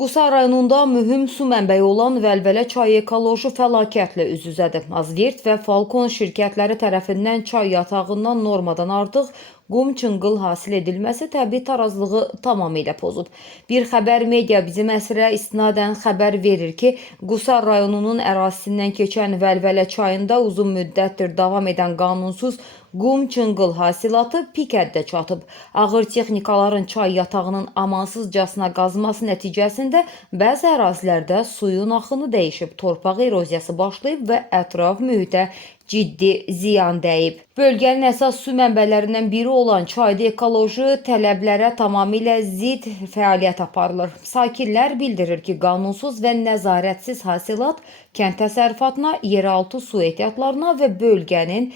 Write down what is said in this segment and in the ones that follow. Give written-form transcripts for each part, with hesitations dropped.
Qusa rayonunda mühüm su mənbəyi olan Vəlvələ çayı ekoloji fəlakətlə üz-üzədir. Azvirt və Falcon şirkətləri tərəfindən çay yatağından normadan artıq qum çınqıl hasil edilməsi təbii tarazlığı tamamilə pozub. Bir xəbər media bizim əsrə istinadən xəbər verir ki, Qusa rayonunun ərazisindən keçən Vəlvələ çayında uzun müddətdir davam edən qanunsuz qum çınqıl hasilatı pik həddə çatıb. Ağır texnikaların çay yatağının amansızcasına qazması nəticəsində bəzi ərazilərdə suyun axını dəyişib, torpaq eroziyası başlayıb və ətraf mühitə ciddi ziyan dəyib. Bölgənin əsas su mənbələrindən biri olan çayda ekoloji tələblərə tamamilə zidd fəaliyyət aparılır. Sakinlər bildirir ki, qanunsuz və nəzarətsiz hasilat kənd təsərrüfatına, yeraltı su ehtiyatlarına və bölgənin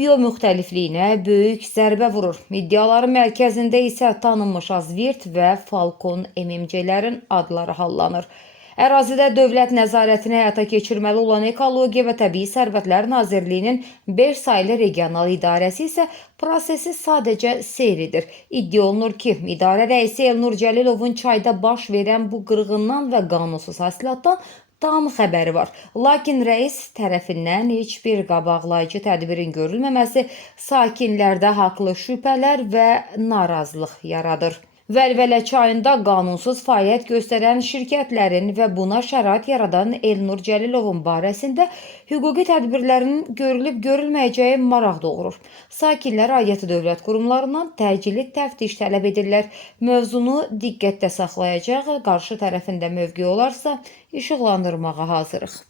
biomüxtəlifliyinə böyük zərbə vurur. İddiaların mərkəzində isə tanınmış Azvirt və Falcon MMC-lərin adları hallanır. Ərazidə dövlət nəzarətini həyata keçirməli olan Ekologiya və Təbii Sərvətlər Nazirliyinin 5 saylı regional idarəsi isə prosesi sadəcə seyr edir. İddia olunur ki, idarə rəisi Elnur Cəlilovun çayda baş verən bu qırğından və qanunsuz hasilatdan tam xəbəri var. Lakin rəis tərəfindən heç bir qabaqlayıcı tədbirin görülməməsi sakinlərdə haqlı şübhələr və narazılıq yaradır. Vəlvələ çayında qanunsuz fəaliyyət göstərən şirkətlərin və buna şərait yaradan Elnur Cəlilovun barəsində hüquqi tədbirlərin görülüb-görülməyəcəyi maraq doğurur. Sakinlər aidiyyatı dövlət qurumlarından təcili təftiş tələb edirlər. Mövzunu diqqətdə saxlayacaq, qarşı tərəfində mövqe olarsa işıqlandırmağa hazırıq.